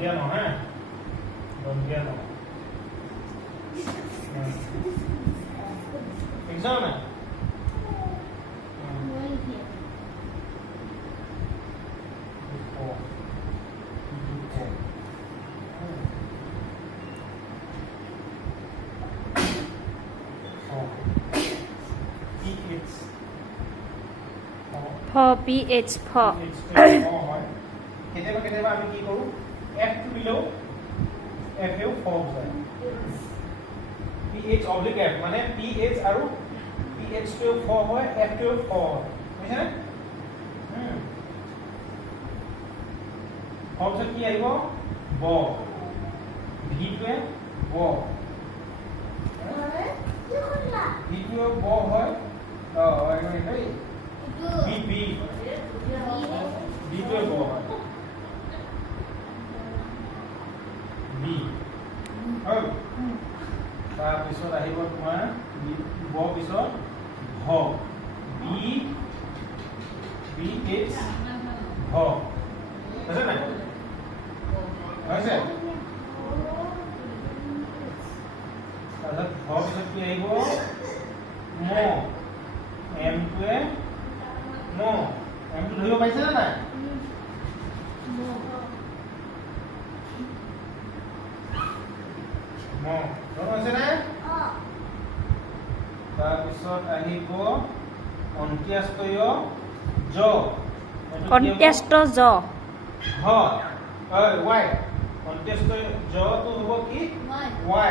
दंतिया न है दंतिया न एग्जाम है for ph for কেতিয়াবা কেতিয়াবা আমি কি কৰো f টো দিলেও f এও ফৰ্ম যায় ph অবলিক f মানে ph আৰু ph টো ফৰ্ম হয় f টো ফৰ্ম বুজিছানে ফৰ্মত কি আহিব ব v টোৱে ব v টো ব হয় এই B B to go B হয় তাৰ পিছত আহিব তোমাৰ ব পিছত ভ B B H ভ আছে নাই আছে তাৰপিছত ভ পিছত কি আহিব ম M টোৱে ম M টো ধৰিব পাইছে না নাই ম ধৰিব আছে না তাৰপিছত আহিব অন্ত্যস্তয় জ কন্টেষ্ট জ হয় y অন্ত্যস্তয় জ তো হ'ব কি y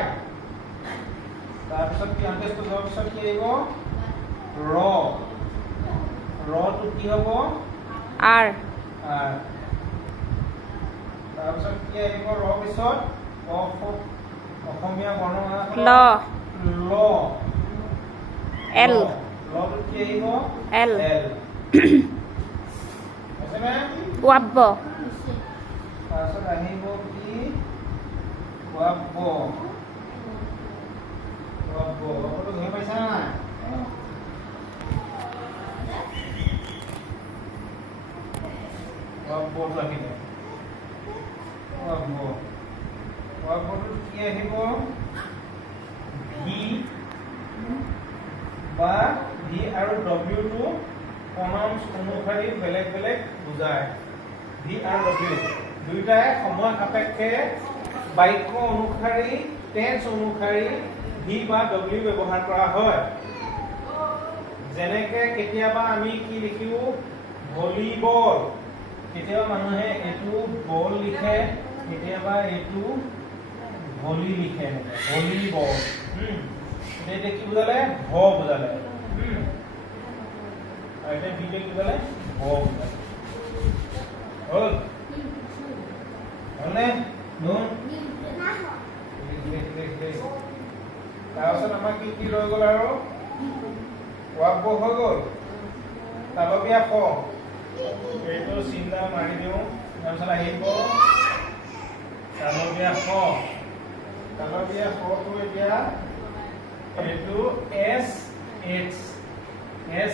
তাৰপিছত কি অন্ত্যস্ত জ পিছত কি আহিব ৰ টো কি হ'ব r তাৰপিছত কি আহিব ৰ পিছত অসমীয়া বৰ্ণমালা ল ল l টো কি আহিব l আছে নে ৱাব্ব তাৰপিছত আহিব কি ৱাব্ব ৱাব্বটো ধৰি পাইছা নাই ৱাব্বটো আহিব ৱাব্বটো কি আহিব ভি বা ভি আৰু ডব্লিউ টো প্ৰনাউন্স অনুসাৰে বেলেগ বেলেগ বুজায় ভি আৰু ডব্লিউ দুইটাই সময় সাপেক্ষে বাক্য অনুসাৰে টেন্স অনুসাৰে ভি বা ডব্লিউ ব্যৱহাৰ কৰা হয় যেনেকে কেতিয়াবা আমি কি লিখিও ভলিবল কেতিয়াবা মানুহে এইটো বল লিখে কেতিয়াবা এইটো ভলি লিখে ভলিবল এটা কি বুজালে ভ বুজালে আৰু এটা বিতে কি বুজালে ভ বুজালে হল হলনে নুন তাৰপিছত আমাৰ কি ৰৈ গ'ল আৰু ৱাব্ব হৈ গ'ল তালবীয়া ক এইটো চিন্তা মাৰি দিওঁ তাৰপিছত আহিব তালবীয়া খ টো এতিয়া এইটো এছ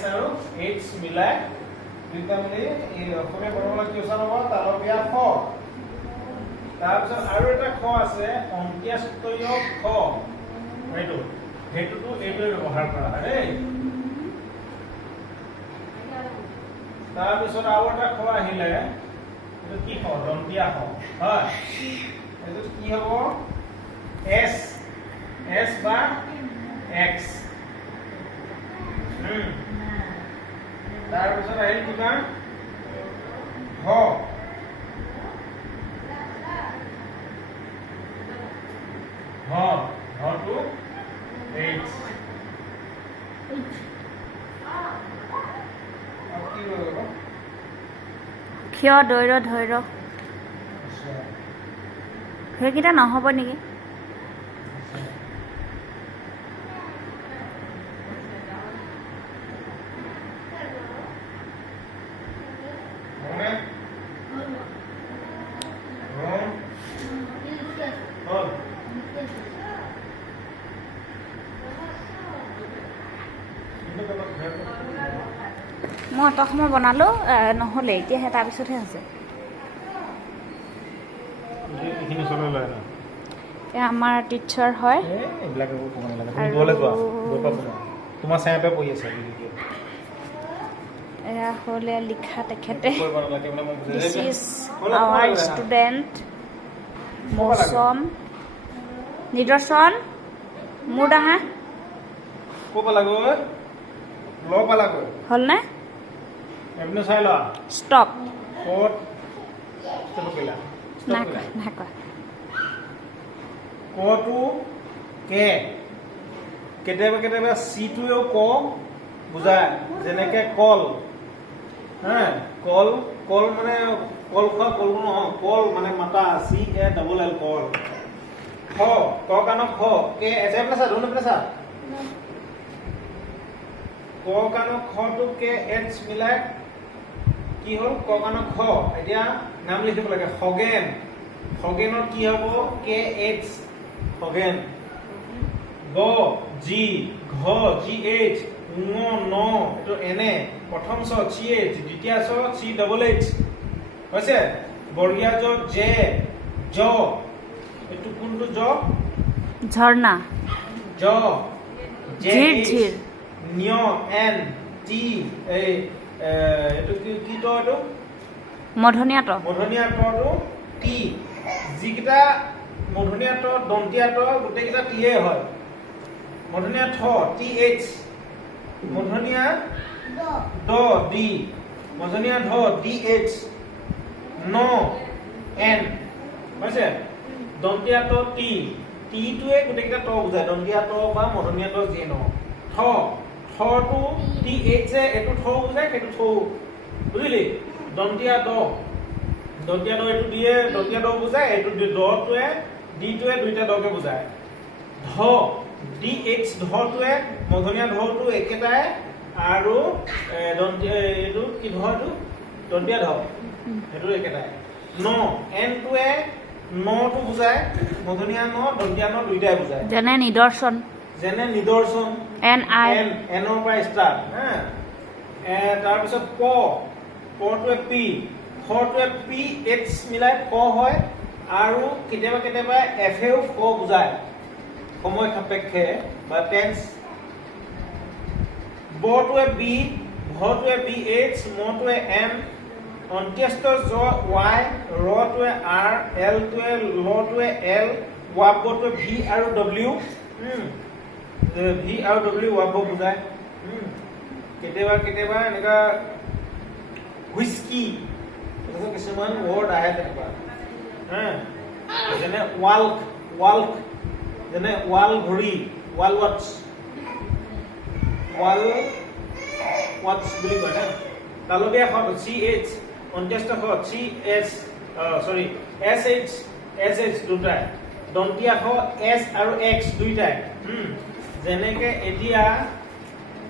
আৰু এইচ মিলাই দুইটা মিলি এই অসমীয়া বৰ্ণমালা কি উচ্চাৰণ হ'ব তালবীয়া খ তাৰপিছত আৰু এটা খ আছে অন্ত্যস্তয় খ সেইটোতো এইটোৱে ব্যৱহাৰ কৰা হয় দেই তাৰপিছত আৰু এটা খ আহিলে এইটো কি খ দন্তীয়া খ হয় এইটো কি হ'ব এছ বা এক্স তাৰপিছত আহিল কিমান ভ টো এইচ ক্ষয় দৈৰ ধৈৰ সেইকেইটা নহ'ব নেকি মই অত সময় বনালোঁ নহ'লে এতিয়াহে তাৰপিছতহে হৈছে এইখিনি চলে লয় ন এয়া আমাৰ টিচাৰ হয় এইবিলাক একো ক'ব নালাগে তুমি দূৰলৈ যোৱা দূৰ পৰা পঢ়া তোমাৰ ছায়াতে পঢ়ি আছে এয়া হ'লে লিখা তেখেতে কৰিব নালাগে মানে মই বুজাই this is hour student Mousam নিদৰ্শন মোৰ ডাঙা ক'ৰ পালাগৈ ল পালাগৈ হ'লনে এপিনে চাই লোৱা ষ্টপ ক'ত ষ্টপ কৰিলা নাই কোৱা নাই কোৱা কটো কে কেতিয়াবা কেতিয়াবা চিটোৱেও ক বুজায় যেনেকৈ কল হা কল কল মানে কল খোৱা কল নহয় কল মানে মাতা চি এ ডাবল এল কল খ ক কাণক খ কে এজে প্লেছা ধৰণে প্লেছা ক কাণক খটো কে এইচ মিলাই কি হ'ল ক কাণক খ এতিয়া নাম লিখিব লাগে খগেন খগেনৰ কি হ'ব কে এইচ খগেন গ জি ঘ জি এইচ উঙ ন এইটো এনে প্ৰথম চ চি এইচ দ্বিতীয় চ চি ডবল এইচ হৈছে বৰ্গীয়া জ জে জ এইটো কোনটো জ ঝৰ্ণা জ জে ঝিৰ এইচ ঝিৰ নিয় এন টি এই এইটো কি ত এইটো মধনীয়া ট মধনীয়া টটো টি যিকেইটা মধনীয়া ট দন্তীয়া ট গোটেইকেইটা টিয়ে হয় মধনীয়া ঠ টি এইচ মধনীয়া ড ডি মধনীয়া ধ ডি এইচ ন এন হৈছে দন্তীয়া ট টি টিটোৱে গোটেইকেইটা ট বুজায় দন্তীয়া ট বা মধনীয়া ট যিয়ে নহওক ঠ ঠটো টি এইচ এইটো ঠ বুজায় সেইটো ঠ বুজিলি দন্তীয়া ড দন্তীয়া ড এইটো দিয়ে দন্তীয়া ড বুজায় এইটো ডটোৱে ডিটোৱে দুইটা ডকে বুজায় ধ ডি এইচ ধটোৱে মধনীয়া ধটো একেটাই আৰু এইটো কি ধ এইটো দন্তীয়া ধ সেইটো একেটাই ন এনটোৱে নটো বুজায় মধনীয়া ন দন্তীয়া ন দুইটাই বুজায় যেনে নিদৰ্শন যেনে নিদৰ্শন এন আই এনৰ পৰা ষ্টাৰ্ট হা তাৰপিছত প পটোৱে পি খটোৱে পি এইচ মিলাই ক হয় আৰু কেতিয়াবা কেতিয়াবা এফেও ক বুজায় সময় সাপেক্ষে বা টেন্স বটোৱে বি ভটোৱে বি এইচ মটোৱে এম অন্ত্যস্ত জ ৱাই ৰটোৱে আৰ এলটোৱে লটোৱে এল ৱাবটোৱে ভি আৰু ডব্লিউ ভি আৰু ডব্লিউ ৱাব বুজায় কেতিয়াবা কেতিয়াবা এনেকুৱা হুইস্কি কিছুমান ৱৰ্ড আহে তেনেকুৱা যেনে ৱাল্ক ৱাল্ক যেনে ৱাল ঘড়ী ৱাল ৱাটছ ৱাল ৱাটছ বুলি কয় না তালবীয়া খ চি এইচ অন্ত্যস্ত খ চি এছ চৰি এছ এইচ দুটাই দন্তীয়া খ এছ আৰু এক্স দুইটাই যেনেকে এতিয়া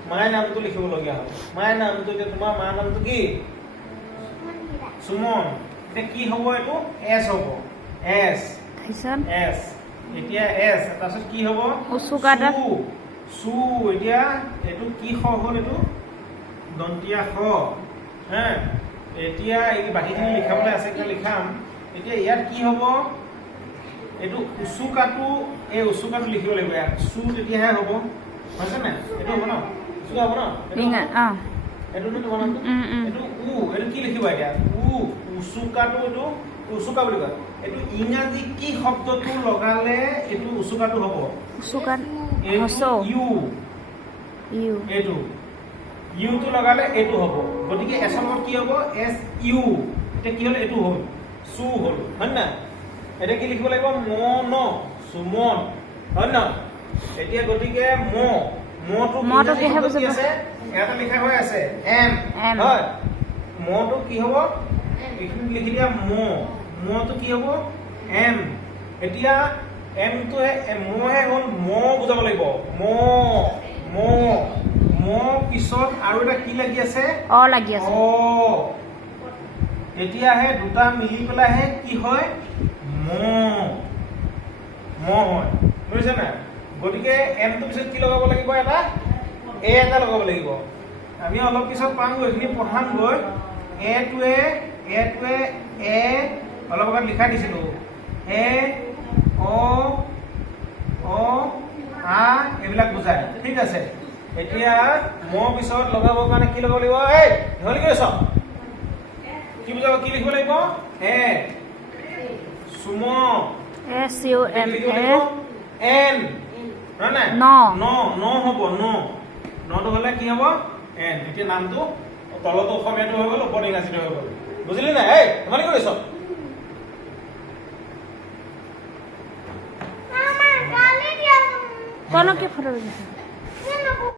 মাৰ নামটো লিখিবলগীয়া হ'ল মাৰ নামটো এতিয়া তোমাৰ মাৰ নামটো কি সুমন এতিয়া কি হ'ব এইটো এছ হ'ব এছ এছ এতিয়া এছ তাৰপিছত কি হ'ব উচুকাটা সু এতিয়া এইটো কি খ হ'ল এইটো দন্তীয়া খ হা এতিয়া এই বাকীখিনি লিখাবলৈ আছে এতিয়া লিখাম এতিয়া ইয়াত কি হ'ব এইটো উচুকাটো এই উচুকাটো লিখিব লাগিব ইয়াত সু তেতিয়াহে হ'ব হৈছে নাই এইটো হ'ব ন উচুকা হ'ব ন এইটো তোমাৰ নামটো এইটো এইটো কি লিখিবা এতিয়া উচুকাটো এইটো উচুকা বুলি কয় এইটো ইংৰাজী কি শব্দটো লগালে এইটো উচুকাটো হ'ব এইটো ইউটো লগালে এইটো হ'ব গতিকে এছমত কি হ'ব এছ ইউ এতিয়া কি হ'ল এইটো হ'ল চু হ'ল হয় না এতিয়া কি লিখিব লাগিব মন সুমন হয় ন এতিয়া গতিকে মটো কি আছে ইয়াতে লিখা হৈ আছে এম হয় মটো কি হ'ব এইখিনি লিখি দিয়া মটো কি হ'ব এম এতিয়া এমটোহে মহে হ'ল বুজাব লাগিব পিছত আৰু এটা কি লাগি আছে এতিয়াহে দুটা মিলি পেলাইহে কি হয় হয় বুজিছে নাই গতিকে এমটো পিছত কি লগাব লাগিব এটা এটা লগাব লাগিব আমি অলপ পিছত পামগৈ এইখিনি পঢ়ামগৈ এটোৱে অলপ আগত লিখা দিছিলোঁ এ অ অ আ এইবিলাক বুজায় ঠিক আছে এতিয়া ম পিছত লগাবৰ কাৰণে কি লগাব লাগিব এই ধৰি গৈছ কি বুজাব কি লিখিব লাগিব এ সুম SUM এন হয় নাই ন ন হ'ব নটো হলে কি হ'ব এন এতিয়া নামটো তলতো অসমীয়াটো হৈ গ'ল ওপৰত ইংৰাজীটো হৈ গ'ল বুজিলি নাই এই ধেমালি কৰিছ কনো কি ফটো